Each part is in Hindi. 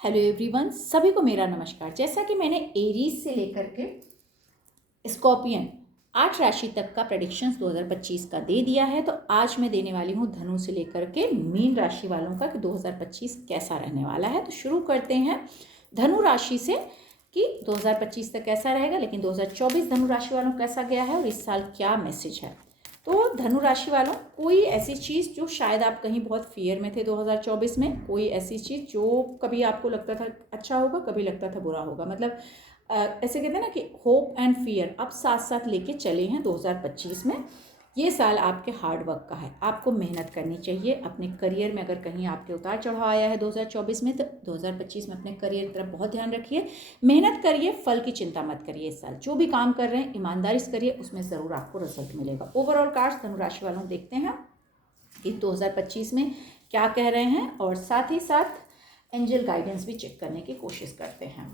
हेलो एवरीवन, सभी को मेरा नमस्कार। जैसा कि मैंने एरीज से लेकर के स्कॉर्पियन 8 राशि तक का प्रेडिक्शंस 2025 का दे दिया है, तो आज मैं देने वाली हूँ धनु से लेकर के मीन राशि वालों का कि 2025 कैसा रहने वाला है। तो शुरू करते हैं धनु राशि से कि 2025 तक कैसा रहेगा, लेकिन 2024 धनु राशि वालों कैसा गया है और इस साल क्या मैसेज है। तो धनु राशि वालों, कोई ऐसी चीज़ जो शायद आप कहीं बहुत फियर में थे 2024 में, कोई ऐसी चीज़ जो कभी आपको लगता था अच्छा होगा, कभी लगता था बुरा होगा, मतलब ऐसे कहते हैं ना कि होप एंड फियर अब साथ साथ लेके चले हैं 2025 में। ये साल आपके हार्ड वर्क का है, आपको मेहनत करनी चाहिए अपने करियर में। अगर कहीं आपके उतार चढ़ाव आया है 2024 में, तो 2025 में अपने करियर की तरफ बहुत ध्यान रखिए, मेहनत करिए, फल की चिंता मत करिए। इस साल जो भी काम कर रहे हैं ईमानदारी से करिए, उसमें ज़रूर आपको रिजल्ट मिलेगा। ओवरऑल कार्ड्स धनु राशि वालों देखते हैं कि 2025 में क्या कह रहे हैं, और साथ ही साथ एंजल गाइडेंस भी चेक करने की कोशिश करते हैं।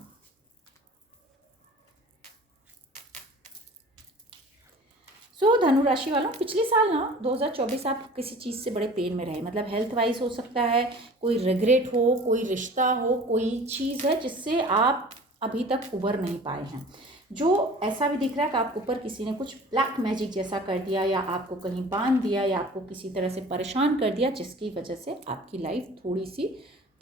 धनु राशि वालों, पिछले साल ना 2024 आप किसी चीज़ से बड़े पेन में रहे, मतलब हेल्थ वाइज हो सकता है, कोई रिग्रेट हो, कोई रिश्ता हो, कोई चीज़ है जिससे आप अभी तक उबर नहीं पाए हैं। जो ऐसा भी दिख रहा है कि आपके ऊपर किसी ने कुछ ब्लैक मैजिक जैसा कर दिया, या आपको कहीं बांध दिया, या आपको किसी तरह से परेशान कर दिया, जिसकी वजह से आपकी लाइफ थोड़ी सी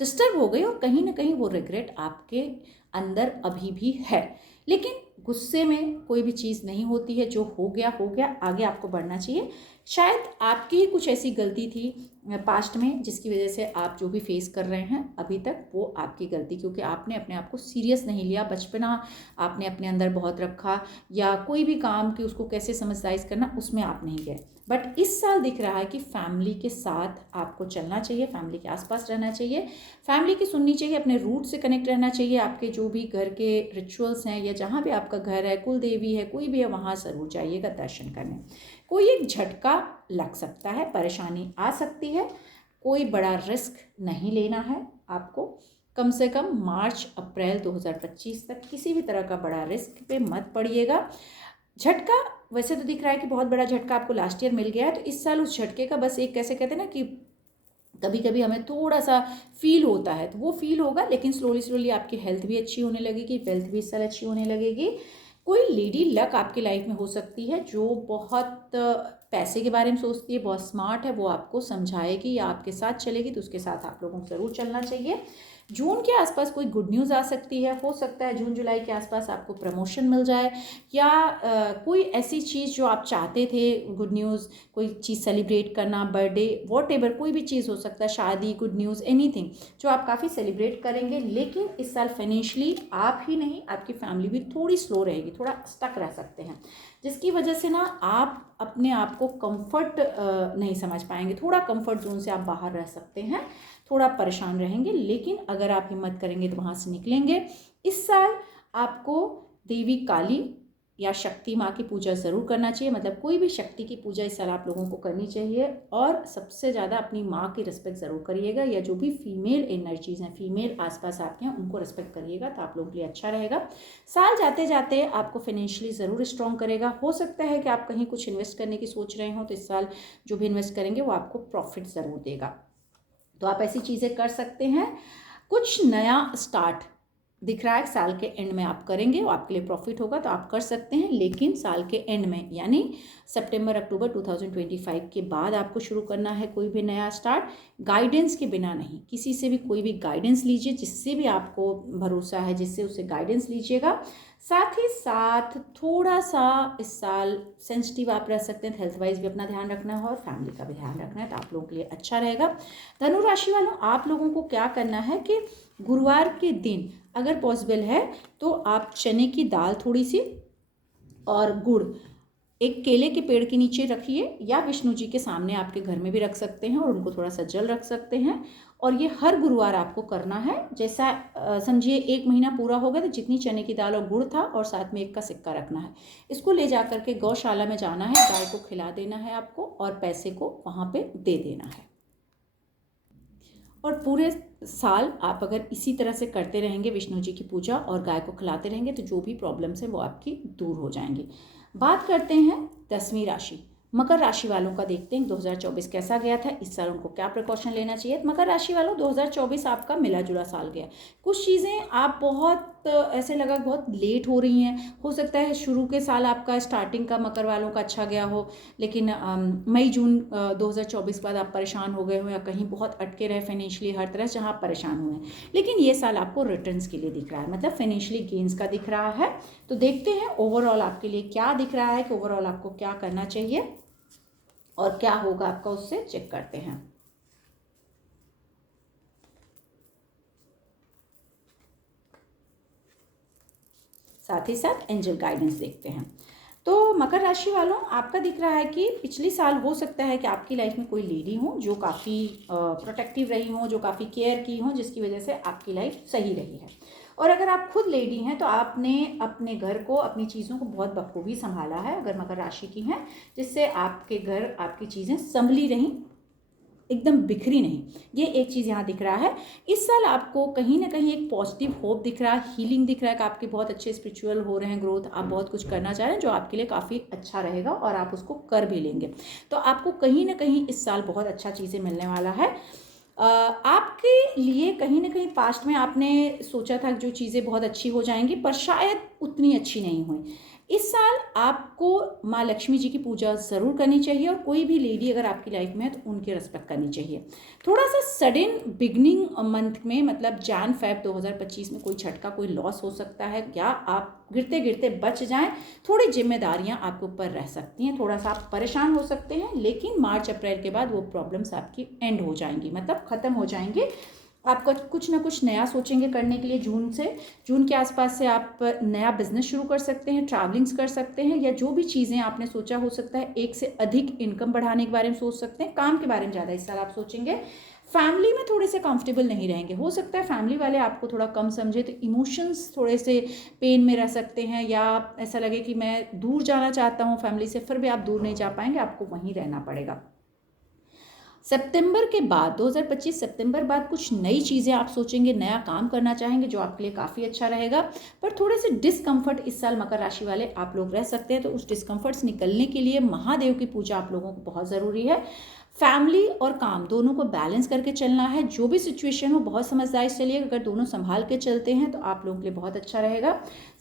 डिस्टर्ब हो गई, और कहीं ना कहीं वो रिग्रेट आपके अंदर अभी भी है। लेकिन गुस्से में कोई भी चीज़ नहीं होती है, जो हो गया हो गया, आगे आपको बढ़ना चाहिए। शायद आपकी ही कुछ ऐसी गलती थी पास्ट में जिसकी वजह से आप जो भी फेस कर रहे हैं अभी तक, वो आपकी गलती, क्योंकि आपने अपने आप को सीरियस नहीं लिया, बचपना आपने अपने अंदर बहुत रखा, या कोई भी काम की उसको कैसे समझदारी करना उसमें आप नहीं गए। बट इस साल दिख रहा है कि फैमिली के साथ आपको चलना चाहिए, फैमिली के आसपास रहना चाहिए, फैमिली की सुननी चाहिए, अपने रूट से कनेक्ट रहना चाहिए। आपके जो भी घर के रिचुअल्स हैं, या जहाँ भी आपका घर है, कुल देवी है, कोई भी है, वहाँ ज़रूर जाइएगा दर्शन करने। कोई एक झटका लग सकता है, परेशानी आ सकती है, कोई बड़ा रिस्क नहीं लेना है आपको। कम से कम मार्च अप्रैल 2025 तक किसी भी तरह का बड़ा रिस्क पे मत पड़िएगा। झटका वैसे तो दिख रहा है कि बहुत बड़ा झटका आपको लास्ट ईयर मिल गया है, तो इस साल उस झटके का बस एक, कैसे कहते हैं ना कि कभी कभी हमें थोड़ा सा फील होता है, तो वो फील होगा, लेकिन स्लोली स्लोली आपकी हेल्थ भी अच्छी होने लगेगी, वेल्थ भी इस साल अच्छी होने लगेगी। कोई लेडी लक आपकी लाइफ में हो सकती है जो बहुत पैसे के बारे में सोचती है, बहुत स्मार्ट है, वो आपको समझाएगी या आपके साथ चलेगी, तो उसके साथ आप लोगों को ज़रूर चलना चाहिए। जून के आसपास कोई गुड न्यूज़ आ सकती है, हो सकता है जून जुलाई के आसपास आपको प्रमोशन मिल जाए, या कोई ऐसी चीज़ जो आप चाहते थे, गुड न्यूज़, कोई चीज़ सेलिब्रेट करना, बर्थडे, वॉट कोई भी चीज़ हो सकता है, शादी, गुड न्यूज़, एनीथिंग जो आप काफ़ी सेलिब्रेट करेंगे। लेकिन इस साल फाइनेंशियली आप ही नहीं, आपकी फैमिली भी थोड़ी स्लो रहेगी, थोड़ा स्टक रह सकते हैं, जिसकी वजह से ना आप अपने आप को कंफर्ट नहीं समझ पाएंगे, थोड़ा कंफर्ट जोन से आप बाहर रह सकते हैं, थोड़ा परेशान रहेंगे। लेकिन अगर आप हिम्मत करेंगे तो वहाँ से निकलेंगे। इस साल आपको देवी काली या शक्ति माँ की पूजा ज़रूर करना चाहिए, मतलब कोई भी शक्ति की पूजा इस साल आप लोगों को करनी चाहिए। और सबसे ज़्यादा अपनी माँ की रिस्पेक्ट ज़रूर करिएगा, या जो भी फीमेल एनर्जीज़ हैं, फीमेल आसपास आपके हैं, उनको रिस्पेक्ट करिएगा, तो आप लोगों के लिए अच्छा रहेगा। साल जाते जाते आपको फाइनेंशियली ज़रूर स्ट्रॉन्ग करेगा। हो सकता है कि आप कहीं कुछ इन्वेस्ट करने की सोच रहे हो, तो इस साल जो भी इन्वेस्ट करेंगे वो आपको प्रॉफिट ज़रूर देगा, तो आप ऐसी चीज़ें कर सकते हैं। कुछ नया स्टार्ट दिख रहा है, साल के एंड में आप करेंगे, वो आपके लिए प्रॉफिट होगा, तो आप कर सकते हैं। लेकिन साल के एंड में, यानी सितंबर अक्टूबर 2025 के बाद आपको शुरू करना है कोई भी नया स्टार्ट, गाइडेंस के बिना नहीं। किसी से भी कोई भी गाइडेंस लीजिए, जिससे भी आपको भरोसा है, जिससे उससे गाइडेंस लीजिएगा। साथ ही साथ थोड़ा सा इस साल सेंसिटिव आप रह सकते हैं, हेल्थ वाइज भी अपना ध्यान रखना है और फैमिली का भी ध्यान रखना है, तो आप लोगों के लिए अच्छा रहेगा। धनु राशि वालों, आप लोगों को क्या करना है कि गुरुवार के दिन अगर पॉसिबल है तो आप चने की दाल थोड़ी सी और गुड़ एक केले के पेड़ के नीचे रखिए, या विष्णु जी के सामने आपके घर में भी रख सकते हैं, और उनको थोड़ा सा जल रख सकते हैं। और ये हर गुरुवार आपको करना है। जैसा समझिए 1 महीना पूरा हो गया, तो जितनी चने की दाल और गुड़ था, और साथ में 1 का सिक्का रखना है, इसको ले जा करके गौशाला में जाना है, गाय को खिला देना है आपको, और पैसे को वहाँ पे दे देना है। और पूरे साल आप अगर इसी तरह से करते रहेंगे, विष्णु जी की पूजा और गाय को खिलाते रहेंगे, तो जो भी प्रॉब्लम्स हैं वो आपकी दूर हो जाएंगी। बात करते हैं 10वीं राशि मकर राशि वालों का देखते हैं 2024 कैसा गया था, इस साल उनको क्या प्रिकॉशन लेना चाहिए। तो मकर राशि वालों 2024 आपका मिला जुला साल गया। कुछ चीज़ें आप बहुत ऐसे लगा बहुत लेट हो रही हैं। हो सकता है शुरू के साल आपका स्टार्टिंग का मकर वालों का अच्छा गया हो, लेकिन मई जून 2024 के बाद आप परेशान हो गए हो या कहीं बहुत अटके रहे फाइनेंशियली, हर तरह से जहाँ आप परेशान हुए हैं। लेकिन ये साल आपको रिटर्न्स के लिए दिख रहा है, मतलब फाइनेंशियली गेंस का दिख रहा है। तो देखते हैं ओवरऑल आपके लिए क्या दिख रहा है, कि ओवरऑल आपको क्या करना चाहिए और क्या होगा आपका, उससे चेक करते हैं। साथ ही साथ एंजल गाइडेंस देखते हैं। तो मकर राशि वालों आपका दिख रहा है कि पिछली साल हो सकता है कि आपकी लाइफ में कोई लेडी हो जो काफ़ी प्रोटेक्टिव रही हो, जो काफ़ी केयर की हो, जिसकी वजह से आपकी लाइफ सही रही है। और अगर आप खुद लेडी हैं तो आपने अपने घर को, अपनी चीज़ों को बहुत बखूबी संभाला है, अगर मकर राशि की हैं, जिससे आपके घर, आपकी चीज़ें संभली रहीं, एकदम बिखरी नहीं। ये एक चीज़ यहाँ दिख रहा है। इस साल आपको कहीं ना कहीं एक पॉजिटिव होप दिख रहा है, हीलिंग दिख रहा है कि आपके बहुत अच्छे स्पिरिचुअल हो रहे हैं ग्रोथ, आप बहुत कुछ करना चाह रहे हैं जो आपके लिए काफ़ी अच्छा रहेगा और आप उसको कर भी लेंगे। तो आपको कहीं ना कहीं इस साल बहुत अच्छा चीज़ें मिलने वाला है। आपके लिए कहीं ना कहीं पास्ट में आपने सोचा था जो चीज़ें बहुत अच्छी हो जाएंगी, पर शायद उतनी अच्छी नहीं हुई। इस साल आपको माँ लक्ष्मी जी की पूजा ज़रूर करनी चाहिए, और कोई भी लेडी अगर आपकी लाइफ में है तो उनकी रिस्पेक्ट करनी चाहिए। थोड़ा सा सडन बिगनिंग मंथ में, मतलब जैन फेब 2025 में कोई झटका, कोई लॉस हो सकता है, या आप गिरते गिरते बच जाएं। थोड़ी जिम्मेदारियां आपके ऊपर रह सकती हैं, थोड़ा सा आप परेशान हो सकते हैं, लेकिन मार्च अप्रैल के बाद वो प्रॉब्लम्स आपकी एंड हो जाएंगी, मतलब ख़त्म हो जाएंगे। आपका कुछ ना कुछ नया सोचेंगे करने के लिए। जून के आसपास से आप नया बिजनेस शुरू कर सकते हैं, ट्रैवलिंग्स कर सकते हैं, या जो भी चीज़ें आपने सोचा, हो सकता है एक से अधिक इनकम बढ़ाने के बारे में सोच सकते हैं। काम के बारे में ज़्यादा इस साल आप सोचेंगे। फैमिली में थोड़े से कंफर्टेबल नहीं रहेंगे, हो सकता है फैमिली वाले आपको थोड़ा कम समझे, तो इमोशंस थोड़े से पेन में रह सकते हैं, या ऐसा लगे कि मैं दूर जाना चाहता हूँ फैमिली से, फिर भी आप दूर नहीं जा पाएंगे, आपको वहीं रहना पड़ेगा। सितंबर के बाद 2025 सितंबर बाद कुछ नई चीज़ें आप सोचेंगे, नया काम करना चाहेंगे, जो आपके लिए काफ़ी अच्छा रहेगा। पर थोड़े से डिस्कम्फर्ट इस साल मकर राशि वाले आप लोग रह सकते हैं, तो उस डिस्कम्फर्ट से निकलने के लिए महादेव की पूजा आप लोगों को बहुत ज़रूरी है। फैमिली और काम दोनों को बैलेंस करके चलना है। जो भी सिचुएशन हो बहुत समझदारी से चलिए, अगर दोनों संभाल के चलते हैं तो आप लोगों के लिए बहुत अच्छा रहेगा।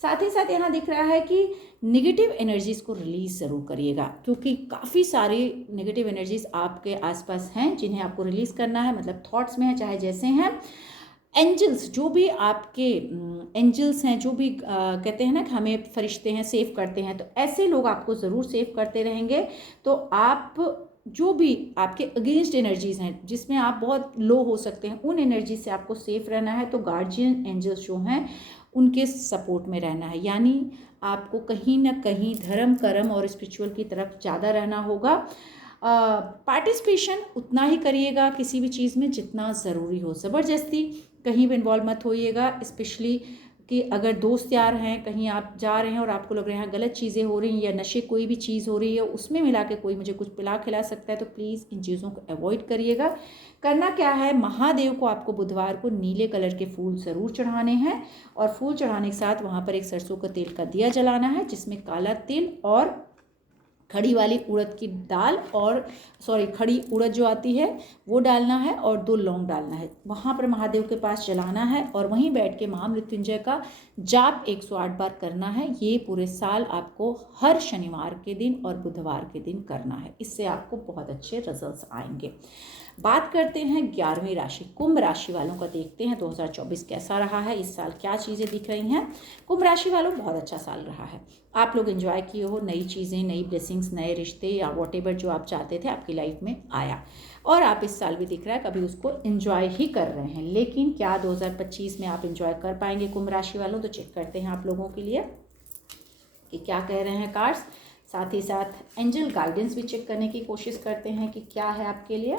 साथ ही साथ यहाँ दिख रहा है कि नेगेटिव एनर्जीज को रिलीज ज़रूर करिएगा, क्योंकि काफ़ी सारी नेगेटिव एनर्जीज आपके आसपास हैं जिन्हें आपको रिलीज करना है, मतलब थॉट्स में है, चाहे जैसे हैं। एंजल्स, जो भी आपके एंजल्स हैं, जो भी कहते हैं ना कि हमें फरिश्ते हैं सेव करते हैं, तो ऐसे लोग आपको ज़रूर सेव करते रहेंगे। तो आप जो भी आपके अगेंस्ट एनर्जीज हैं, जिसमें आप बहुत लो हो सकते हैं, उन एनर्जी से आपको सेफ रहना है। तो गार्जियन एंजल्स जो हैं उनके सपोर्ट में रहना है, यानी आपको कहीं ना कहीं धर्म कर्म और स्पिरिचुअल की तरफ ज़्यादा रहना होगा। पार्टिसिपेशन उतना ही करिएगा किसी भी चीज़ में जितना ज़रूरी हो, ज़बरदस्ती कहीं भी इन्वॉल्व मत होइएगा। स्पेशली कि अगर दोस्त यार हैं, कहीं आप जा रहे हैं और आपको लग रहा है गलत चीज़ें हो रही हैं, या नशे कोई भी चीज़ हो रही है, उसमें मिला के कोई मुझे कुछ पिला खिला सकता है, तो प्लीज़ इन चीज़ों को अवॉइड करिएगा। करना क्या है, महादेव को आपको बुधवार को नीले कलर के फूल ज़रूर चढ़ाने हैं, और फूल चढ़ाने के साथ वहाँ पर एक सरसों का तेल का दिया जलाना है, जिसमें काला तिल और खड़ी वाली उड़द की दाल, और खड़ी उड़द जो आती है वो डालना है, और 2 लौंग डालना है, वहाँ पर महादेव के पास जलाना है, और वहीं बैठ के महामृत्युंजय का जाप 108 बार करना है। ये पूरे साल आपको हर शनिवार के दिन और बुधवार के दिन करना है, इससे आपको बहुत अच्छे रिजल्ट्स आएंगे। बात करते हैं 11वीं राशि कुंभ राशि वालों का, देखते हैं 2024 कैसा रहा है, इस साल क्या चीज़ें दिख रही हैं। कुंभ राशि वालों बहुत अच्छा साल रहा है, आप लोग एंजॉय किए हो, नई चीज़ें, नई ब्लेसिंग्स, नए रिश्ते, या वॉटेवर जो आप चाहते थे आपकी लाइफ में आया, और आप इस साल भी दिख रहा है कभी उसको एंजॉय ही कर रहे हैं। लेकिन क्या 2025 में आप एंजॉय कर पाएंगे कुंभ राशि वालों, तो चेक करते हैं आप लोगों के लिए कि क्या कह रहे हैं कार्ड्स। साथ ही साथ एंजल गाइडेंस भी चेक करने की कोशिश करते हैं कि क्या है आपके लिए।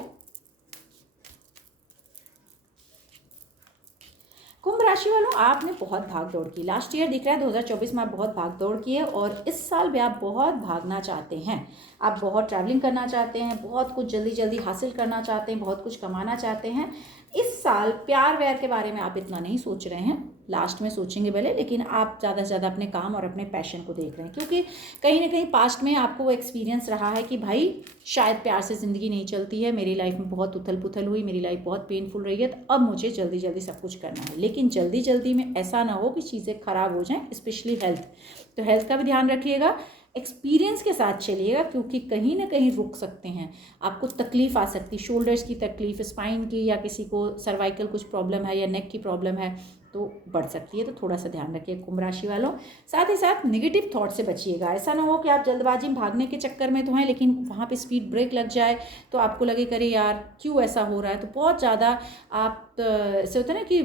कुंभ राशि वालों आपने बहुत भाग दौड़ की, लास्ट ईयर दिख रहा है 2024 में आप बहुत भाग दौड़ की है, और इस साल भी आप बहुत भागना चाहते हैं, आप बहुत ट्रैवलिंग करना चाहते हैं, बहुत कुछ जल्दी जल्दी हासिल करना चाहते हैं, बहुत कुछ कमाना चाहते हैं। इस साल प्यार व्यार के बारे में आप इतना नहीं सोच रहे हैं, लास्ट में सोचेंगे भले, लेकिन आप ज़्यादा से ज़्यादा अपने काम और अपने पैशन को देख रहे हैं, क्योंकि कहीं ना कहीं पास्ट में आपको वो एक्सपीरियंस रहा है कि भाई शायद प्यार से ज़िंदगी नहीं चलती है, मेरी लाइफ में बहुत उथल पुथल हुई, मेरी लाइफ बहुत पेनफुल रही है, तो अब मुझे जल्दी जल्दी सब कुछ करना है। लेकिन जल्दी जल्दी में ऐसा ना हो कि चीज़ें ख़राब हो जाएँ, स्पेशली हेल्थ। तो हेल्थ का भी ध्यान रखिएगा, एक्सपीरियंस के साथ चलिएगा, क्योंकि कहीं ना कहीं रुक सकते हैं, आपको तकलीफ़ आ सकती, शोल्डर्स की तकलीफ़, स्पाइन की, या किसी को सर्वाइकल कुछ प्रॉब्लम है या नेक की प्रॉब्लम है तो बढ़ सकती है। तो थोड़ा सा ध्यान रखिए कुंभ राशि वालों। साथ ही साथ नेगेटिव थॉट से बचिएगा, ऐसा ना हो कि आप जल्दबाजी में भागने के चक्कर में तो हैं, लेकिन वहाँ पे स्पीड ब्रेक लग जाए तो आपको लगे करे यार क्यों ऐसा हो रहा है, तो बहुत ज़्यादा आप ऐसे होता है ना कि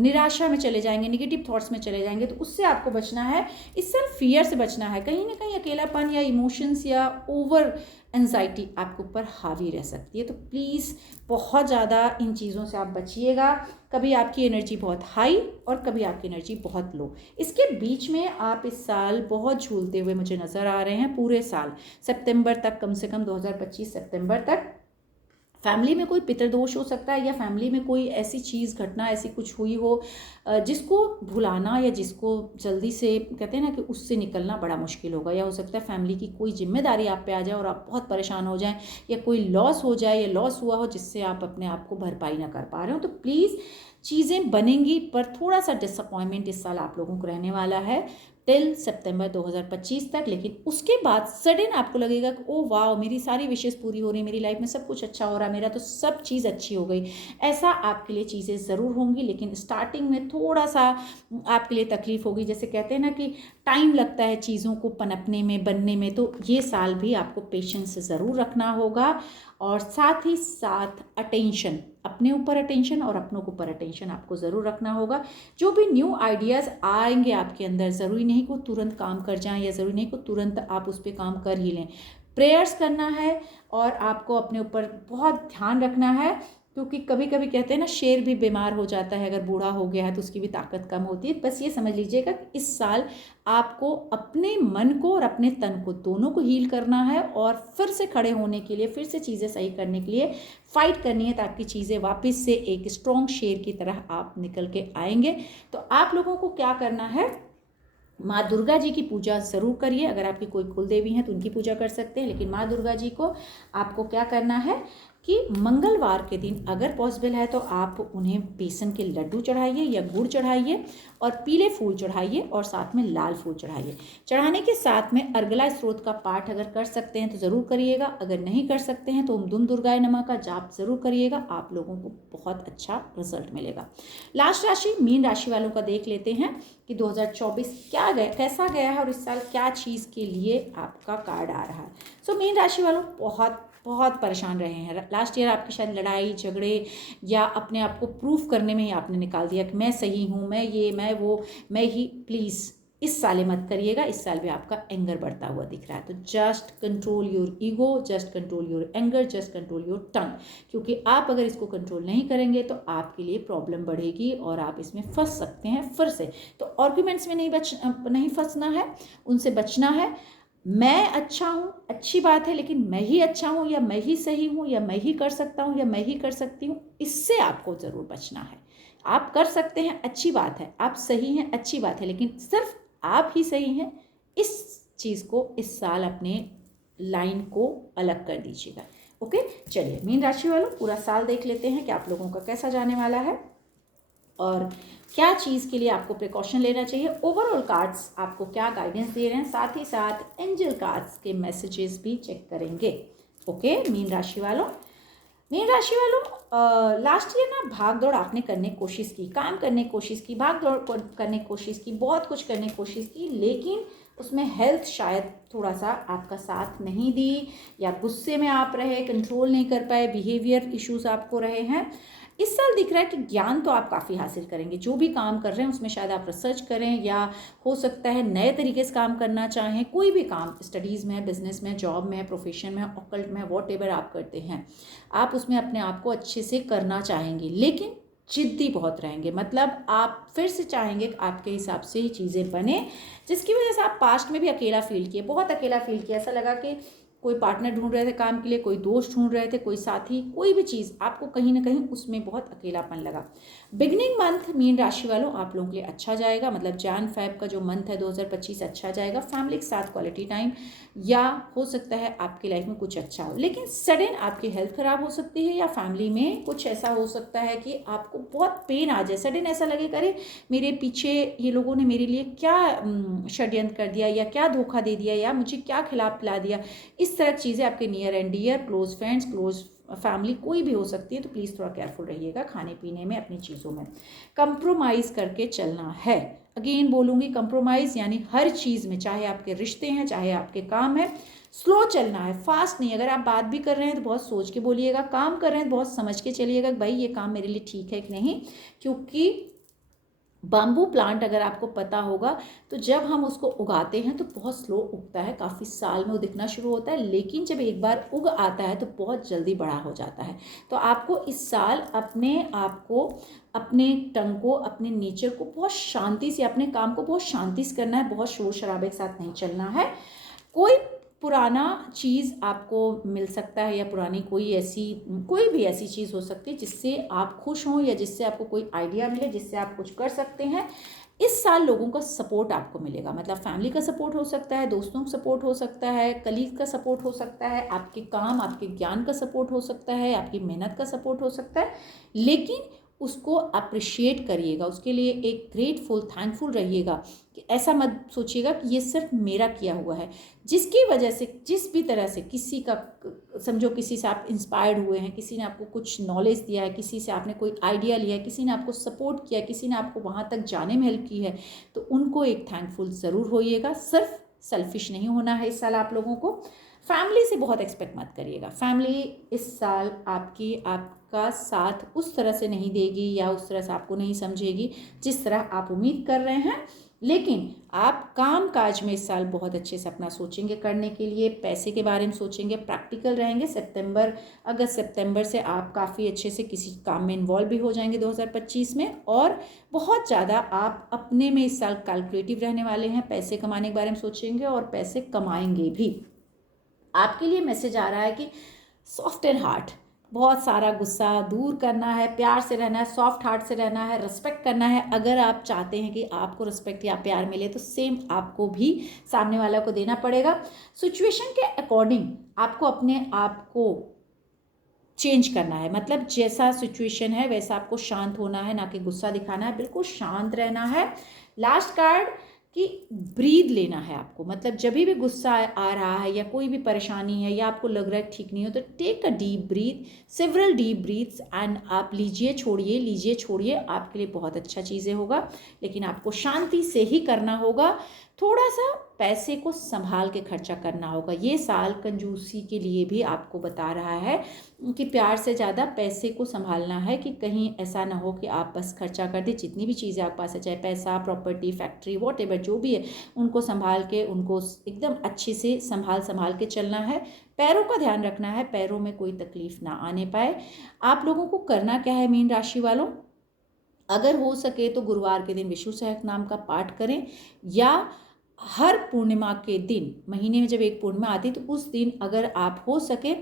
निराशा में चले जाएंगे, नेगेटिव थॉट्स में चले जाएंगे। तो उससे आपको बचना है, इससे फियर से बचना है। कहीं ना कहीं अकेलापन या इमोशंस या ओवर एंजाइटी आपके ऊपर हावी रह सकती है, तो प्लीज़ बहुत ज़्यादा इन चीज़ों से आप बचिएगा। कभी आपकी एनर्जी बहुत हाई और कभी आपकी एनर्जी बहुत लो, इसके बीच में आप इस साल बहुत झूलते हुए मुझे नज़र आ रहे हैं। पूरे साल सितंबर तक, कम से कम 2025 सितंबर तक फैमिली में कोई पितृदोष हो सकता है, या फैमिली में कोई ऐसी चीज़ घटना ऐसी कुछ हुई हो जिसको भुलाना या जिसको जल्दी से कहते हैं ना कि उससे निकलना बड़ा मुश्किल होगा, या हो सकता है फैमिली की कोई जिम्मेदारी आप पे आ जाए और आप बहुत परेशान हो जाएं, या कोई लॉस हो जाए या लॉस हुआ हो जिससे आप अपने आप को भरपाई ना कर पा रहे हो। तो प्लीज़ चीज़ें बनेंगी, पर थोड़ा सा डिसअपॉइंटमेंट इस साल आप लोगों को रहने वाला है टिल सितंबर 2025 तक। लेकिन उसके बाद सडन आपको लगेगा कि ओ वाह, मेरी सारी विशेष पूरी हो रही, मेरी लाइफ में सब कुछ अच्छा हो रहा है, मेरा तो सब चीज़ अच्छी हो गई। ऐसा आपके लिए चीज़ें ज़रूर होंगी, लेकिन स्टार्टिंग में थोड़ा सा आपके लिए तकलीफ़ होगी। जैसे कहते हैं ना कि टाइम लगता है चीज़ों को पनपने में, बनने में, तो ये साल भी आपको पेशेंस ज़रूर रखना होगा। और साथ ही साथ अटेंशन, अपने ऊपर अटेंशन और अपनों के ऊपर अटेंशन आपको ज़रूर रखना होगा। जो भी न्यू आइडियाज़ आएंगे आपके अंदर, ज़रूरी नहीं को तुरंत काम कर जाएं, या ज़रूरी नहीं को तुरंत आप उस पर काम कर ही लें। प्रेयर्स करना है और आपको अपने ऊपर बहुत ध्यान रखना है, क्योंकि कभी कभी कहते हैं ना शेर भी बीमार हो जाता है, अगर बूढ़ा हो गया है तो उसकी भी ताकत कम होती है। बस ये समझ लीजिएगा कि इस साल आपको अपने मन को और अपने तन को दोनों को हील करना है, और फिर से खड़े होने के लिए, फिर से चीज़ें सही करने के लिए फाइट करनी है, ताकि चीज़ें वापस से एक स्ट्रॉन्ग शेर की तरह आप निकल के आएंगे। तो आप लोगों को क्या करना है, माँ दुर्गा जी की पूजा ज़रूर करिए। अगर आपकी कोई कुल देवी हैं तो उनकी पूजा कर सकते हैं, लेकिन माँ दुर्गा जी को आपको क्या करना है कि मंगलवार के दिन अगर पॉसिबल है तो आप उन्हें बेसन के लड्डू चढ़ाइए या गुड़ चढ़ाइए, और पीले फूल चढ़ाइए, और साथ में लाल फूल चढ़ाइए। चढ़ाने के साथ में अर्गला स्त्रोत का पाठ अगर कर सकते हैं तो ज़रूर करिएगा, अगर नहीं कर सकते हैं तो ओम दुम दुर्गाय नमः का जाप ज़रूर करिएगा। आप लोगों को बहुत अच्छा रिजल्ट मिलेगा। लास्ट राशि मीन राशि वालों का देख लेते हैं कि 2024 क्या गया, कैसा गया है, और इस साल क्या चीज़ के लिए आपका कार्ड आ रहा है। सो मीन राशि वालों बहुत बहुत परेशान रहे हैं लास्ट ईयर। आपकी शायद लड़ाई झगड़े या अपने आप को प्रूफ करने में ही आपने निकाल दिया कि मैं सही हूँ, मैं ये, मैं वो, मैं ही। प्लीज़ इस साल मत करिएगा, इस साल भी आपका एंगर बढ़ता हुआ दिख रहा है। तो just control your ego, just control your anger, just control your tongue, क्योंकि आप अगर इसको कंट्रोल नहीं करेंगे तो आपके लिए प्रॉब्लम बढ़ेगी और आप इसमें फंस सकते हैं फिर से। तो आर्ग्यूमेंट्स में नहीं फंसना है, उनसे बचना है। मैं अच्छा हूँ, अच्छी बात है, लेकिन मैं ही अच्छा हूँ या मैं ही सही हूँ या मैं ही कर सकता हूँ या मैं ही कर सकती हूँ, इससे आपको ज़रूर बचना है। आप कर सकते हैं, अच्छी बात है, आप सही हैं, अच्छी बात है, लेकिन सिर्फ आप ही सही हैं, इस चीज़ को इस साल अपने लाइन को अलग कर दीजिएगा। ओके, चलिए मीन राशि वालों पूरा साल देख लेते हैं कि आप लोगों का कैसा जाने वाला है और क्या चीज़ के लिए आपको प्रिकॉशन लेना चाहिए। ओवरऑल कार्ड्स आपको क्या गाइडेंस दे रहे हैं, साथ ही साथ एंजल कार्ड्स के मैसेजेस भी चेक करेंगे। ओके मीन राशि वालों, लास्ट ईयर ना भाग दौड़ आपने करने की कोशिश की, काम करने की कोशिश की, भाग दौड़ करने की कोशिश की, बहुत कुछ करने की कोशिश की, लेकिन उसमें हेल्थ शायद थोड़ा सा आपका साथ नहीं दी, या गुस्से में आप रहे, कंट्रोल नहीं कर पाए, बिहेवियर इश्यूज आपको रहे हैं। इस साल दिख रहा है कि ज्ञान तो आप काफ़ी हासिल करेंगे, जो भी काम कर रहे हैं उसमें शायद आप रिसर्च करें, या हो सकता है नए तरीके से काम करना चाहें। कोई भी काम, स्टडीज़ में, बिजनेस में, जॉब में, प्रोफेशन में, ऑकल्ट में, वॉट एवर आप करते हैं, आप उसमें अपने आप को अच्छे से करना चाहेंगे, लेकिन जिद्दी बहुत रहेंगे। मतलब आप फिर से चाहेंगे कि आपके हिसाब से ही चीज़ें बने, जिसकी वजह से आप पास्ट में भी अकेला फील किए, बहुत अकेला फील किया, ऐसा लगा कि कोई पार्टनर ढूंढ रहे थे काम के लिए, कोई दोस्त ढूंढ रहे थे, कोई साथी, कोई भी चीज़ आपको कहीं ना कहीं उसमें बहुत अकेलापन लगा। बिगनिंग मंथ मीन राशि वालों आप लोगों के लिए अच्छा जाएगा, मतलब जैन फेब का जो मंथ है 2025 अच्छा जाएगा। फैमिली के साथ क्वालिटी टाइम, या हो सकता है आपकी लाइफ में कुछ अच्छा हो, लेकिन सडन आपकी हेल्थ खराब हो सकती है, या फैमिली में कुछ ऐसा हो सकता है कि आपको बहुत पेन आ जाए, सडन ऐसा लगे करे मेरे पीछे ये लोगों ने मेरे लिए क्या षड्यंत्र कर दिया, या क्या धोखा दे दिया, या मुझे क्या खिला पिला दिया। इस तरह चीज़ें आपके near and dear, close friends, close family कोई भी हो सकती है, तो प्लीज़ थोड़ा केयरफुल रहिएगा खाने पीने में, अपनी चीज़ों में कंप्रोमाइज़ करके चलना है। अगेन बोलूँगी, कंप्रोमाइज़ यानी हर चीज़ में, चाहे आपके रिश्ते हैं, चाहे आपके काम है, स्लो चलना है, फास्ट नहीं। अगर आप बात भी कर रहे हैं तो बहुत सोच के बोलिएगा, काम कर रहे हैं तो बहुत समझ के चलिएगा भाई ये काम मेरे लिए ठीक है कि नहीं। क्योंकि बाम्बू प्लांट अगर आपको पता होगा तो जब हम उसको उगाते हैं तो बहुत स्लो उगता है, काफ़ी साल में वो दिखना शुरू होता है, लेकिन जब एक बार उग आता है तो बहुत जल्दी बड़ा हो जाता है। तो आपको इस साल अपने आप को, अपने टंग को, अपने नेचर को बहुत शांति से, अपने काम को बहुत शांति से करना है, बहुत शोर शराबे के साथ नहीं चलना है। कोई पुराना चीज़ आपको मिल सकता है, या पुरानी कोई भी ऐसी चीज़ हो सकती है जिससे आप खुश हों, या जिससे आपको कोई आइडिया मिले, जिससे आप कुछ कर सकते हैं। इस साल लोगों का सपोर्ट आपको मिलेगा, मतलब फैमिली का सपोर्ट हो सकता है, दोस्तों का सपोर्ट हो सकता है, कलीग का सपोर्ट हो सकता है, आपके काम, आपके ज्ञान का सपोर्ट हो सकता है, आपकी मेहनत का सपोर्ट हो सकता है। लेकिन उसको अप्रिशिएट करिएगा, उसके लिए एक ग्रेटफुल, थैंकफुल रहिएगा। कि ऐसा मत सोचिएगा कि ये सिर्फ मेरा किया हुआ है, जिसकी वजह से, जिस भी तरह से किसी का, समझो किसी से आप इंस्पायर्ड हुए हैं, किसी ने आपको कुछ नॉलेज दिया है, किसी से आपने कोई आइडिया लिया है, किसी ने आपको सपोर्ट किया, किसी ने आपको वहाँ तक जाने में हेल्प की है, तो उनको एक थैंकफुल ज़रूर होइएगा। सिर्फ सेल्फिश नहीं होना है इस साल आप लोगों को। फैमिली से बहुत एक्सपेक्ट मत करिएगा, फैमिली इस साल आपका साथ उस तरह से नहीं देगी, या उस तरह से आपको नहीं समझेगी जिस तरह आप उम्मीद कर रहे हैं। लेकिन आप काम काज में इस साल बहुत अच्छे से अपना सोचेंगे करने के लिए, पैसे के बारे में सोचेंगे, प्रैक्टिकल रहेंगे। अगस्त सितंबर से आप काफ़ी अच्छे से किसी काम में इन्वॉल्व भी हो जाएंगे 2025 में, और बहुत ज़्यादा आप अपने में इस साल कैलकुलेटिव रहने वाले हैं, पैसे कमाने के बारे में सोचेंगे और पैसे कमाएंगे भी। आपके लिए मैसेज आ रहा है कि सॉफ्ट एंड हार्ट, बहुत सारा गुस्सा दूर करना है, प्यार से रहना है, सॉफ्ट हार्ट से रहना है, रिस्पेक्ट करना है। अगर आप चाहते हैं कि आपको रिस्पेक्ट या प्यार मिले तो सेम आपको भी सामने वाला को देना पड़ेगा। सिचुएशन के अकॉर्डिंग आपको अपने आप को चेंज करना है, मतलब जैसा सिचुएशन है वैसा आपको शांत होना है, ना कि गुस्सा दिखाना है, बिल्कुल शांत रहना है। लास्ट कार्ड कि ब्रीद लेना है आपको, मतलब जब भी गुस्सा आ रहा है या कोई भी परेशानी है या आपको लग रहा है ठीक नहीं हो, तो take a deep breath, several deep breaths, and आप लीजिए छोड़िए, आपके लिए बहुत अच्छा चीज़ें होगा। लेकिन आपको शांति से ही करना होगा, थोड़ा सा पैसे को संभाल के खर्चा करना होगा। ये साल कंजूसी के लिए भी आपको बता रहा है कि प्यार से ज़्यादा पैसे को संभालना है, कि कहीं ऐसा ना हो कि आप बस खर्चा कर दें। जितनी भी चीज़ें आपके पास है, चाहे पैसा, प्रॉपर्टी, फैक्ट्री, वॉटएवर जो भी है, उनको संभाल के, उनको एकदम अच्छे से संभाल के चलना है। पैरों का ध्यान रखना है, पैरों में कोई तकलीफ ना आने पाए। आप लोगों को करना क्या है मीन राशि वालों, अगर हो सके तो गुरुवार के दिन विष्णु सहस्त्रनाम का पाठ करें, या हर पूर्णिमा के दिन, महीने में जब एक पूर्णिमा आती है तो उस दिन अगर आप हो सके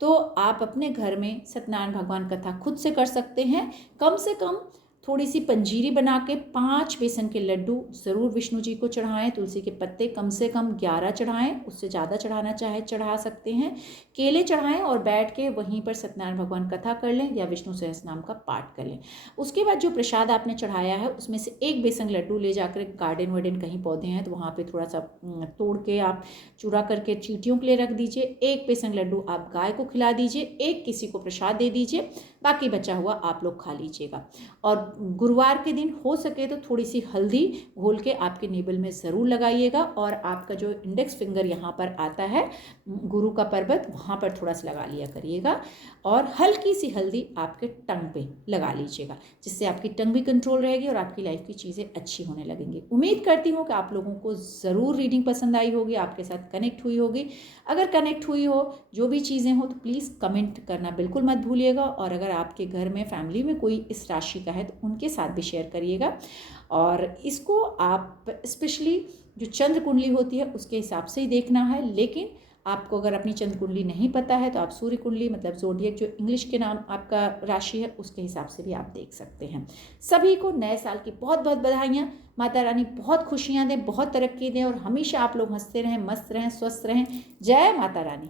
तो आप अपने घर में सत्यनारायण भगवान कथा खुद से कर सकते हैं। कम से कम थोड़ी सी पंजीरी बना के 5 बेसन के लड्डू ज़रूर विष्णु जी को चढ़ाएं, तुलसी के पत्ते कम से कम 11 चढ़ाएं, उससे ज़्यादा चढ़ाना चाहे चढ़ा सकते हैं, केले चढ़ाएं और बैठ के वहीं पर सत्यनारायण भगवान कथा कर लें या विष्णु सहस्त्रनाम का पाठ कर लें। उसके बाद जो प्रसाद आपने चढ़ाया है उसमें से 1 बेसन लड्डू ले जाकर, गार्डन वार्डन कहीं पौधे हैं तो वहाँ पर थोड़ा सा तोड़ के आप चूरा करके चींटियों के लिए रख दीजिए। 1 बेसन लड्डू आप गाय को खिला दीजिए, 1 किसी को प्रसाद दे दीजिए, बाकी बचा हुआ आप लोग खा लीजिएगा। और गुरुवार के दिन हो सके तो थोड़ी सी हल्दी घोल के आपके नेबल में ज़रूर लगाइएगा, और आपका जो इंडेक्स फिंगर यहाँ पर आता है गुरु का पर्वत, वहाँ पर थोड़ा सा लगा लिया करिएगा, और हल्की सी हल्दी आपके टंग पे लगा लीजिएगा, जिससे आपकी टंग भी कंट्रोल रहेगी और आपकी लाइफ की चीज़ें अच्छी होने लगेंगी। उम्मीद करती हूँ कि आप लोगों को ज़रूर रीडिंग पसंद आई होगी, आपके साथ कनेक्ट हुई होगी। अगर कनेक्ट हुई हो, जो भी चीज़ें हो, तो प्लीज़ कमेंट करना बिल्कुल मत भूलिएगा, और अगर आपके घर में फैमिली में कोई इस राशि का है तो उनके साथ भी शेयर करिएगा। और इसको आप स्पेशली जो चंद्र कुंडली होती है उसके हिसाब से ही देखना है, लेकिन आपको अगर अपनी चंद्र कुंडली नहीं पता है तो आप सूर्य कुंडली मतलब ज़ोडिएक जो इंग्लिश के नाम आपका राशि है उसके हिसाब से भी आप देख सकते हैं। सभी को नए साल की बहुत बहुत बधाइयाँ। माता रानी बहुत खुशियाँ दें, बहुत तरक्की दें और हमेशा आप लोग हंसते रहें, मस्त रहें, स्वस्थ रहें। जय माता रानी।